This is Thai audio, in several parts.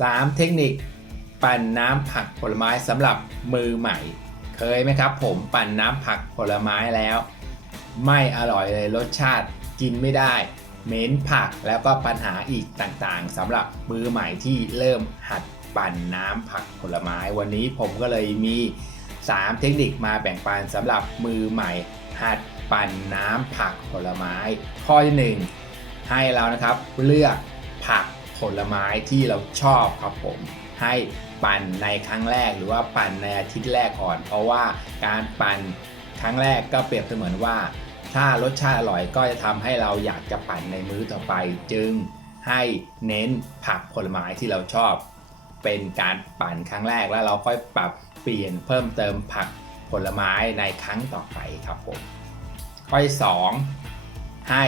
3 เทคนิค ปั่นน้ำผักผลไม้สำหรับมือใหม่ เคยไหมครับ ผมปั่นน้ำผักผลไม้แล้ว ไม่อร่อยเลยรสชาติกินไม่ได้เหม็นผักแล้วก็ปัญหาอีกต่างๆสำหรับมือใหม่ที่เริ่มหัดปั่นน้ำผักผลไม้ วันนี้ผมก็เลยมี 3 เทคนิคมาแบ่งปันสำหรับมือใหม่ หัดปั่นน้ำผักผลไม้ ข้อที่1ให้เรานะครับเลือกผัก ผลไม้ที่เราชอบครับผมให้ปั่นในครั้งแรกหรือว่าปั่นในอาทิตย์แรกก่อน เพราะว่าการปั่นครั้งแรกก็เปรียบเสมือนว่า ถ้ารสชาติอร่อยก็จะทำให้เราอยากจะปั่นในมื้อต่อไป จึงให้เน้นผักผลไม้ที่เราชอบ เป็นการปั่นครั้งแรกแล้วเราค่อยปรับเปลี่ยนเพิ่มเติมผักผลไม้ในครั้งต่อไปครับผมข้อที่สองให้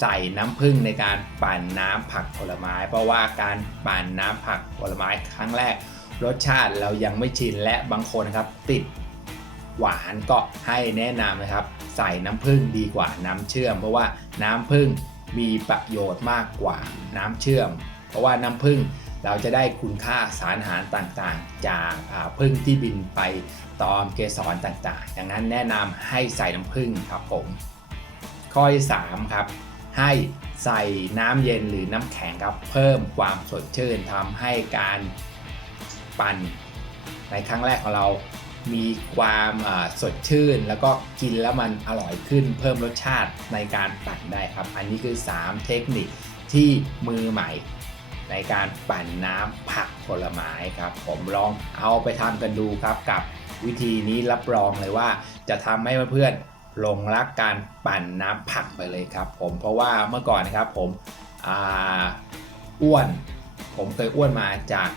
ใส่น้ำผึ้งในการปั่นน้ำผักผลไม้ เพราะว่าการปั่นน้ำผักผลไม้ครั้งแรก รสชาติเรายังไม่ชินและบางคนนะครับติดหวานก็ให้แนะนำนะครับ ใส่น้ำผึ้งดีกว่าน้ำเชื่อม เพราะว่าน้ำผึ้งมีประโยชน์มากกว่าน้ำเชื่อม เพราะว่าน้ำผึ้งเราจะได้คุณค่าสารอาหารต่างๆ จากผึ้งที่บินไปตอมเกสรต่างๆ ดังนั้นแนะนำให้ใส่น้ำผึ้งครับผม ข้อที่3ครับ ให้ใส่น้ำเย็นหรือน้ำแข็งครับเพิ่มความสดชื่นทำให้การปั่นในครั้งแรกของเรามีความสดชื่น แล้วก็กินแล้วมันอร่อยขึ้น เพิ่มรสชาติในการปั่นได้ครับ อันนี้คือ 3 เทคนิคที่มือใหม่ ในการปั่นน้ำผักผลไม้ครับ ผมลองเอาไปทำกันดูครับกับวิธีนี้รับรองเลยว่าจะทำให้เพื่อน หลงรักการปั่นน้ำผักไปเลยครับ ผมเพราะว่าเมื่อก่อนนะครับผมอ้วน ผมเคยอ้วนมาจาก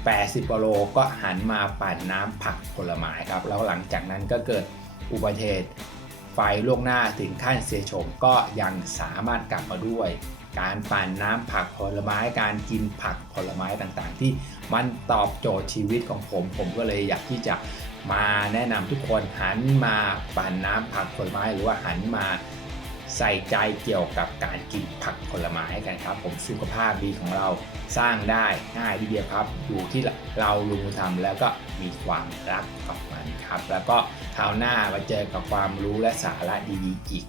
80กิโลก็หันมาปั่นน้ำผักผลไม้ครับ แล้วหลังจากนั้นก็เกิดอุบัติเหตุไฟล่วงหน้าถึงขั้นเสียโฉมก็ยังสามารถกลับมาด้วย การปั่นน้ำผักผลไม้การกินผักผลไม้ต่างๆ ที่มันตอบโจทย์ชีวิตของผม ผมก็เลยอยากที่จะ มาแนะนำทุกคนหันมาปั่นน้ำผักผลไม้หรือว่าหันมาใส่ใจเกี่ยวกับการกินผักผลไม้กันครับ ผมสุขภาพดีของเราสร้างได้ง่ายทีเดียวครับ อยู่ที่เราลงมือทำแล้วก็มีความรักกับมันครับ แล้วก็คราวหน้ามาเจอกับความรู้และสาระดีๆอีก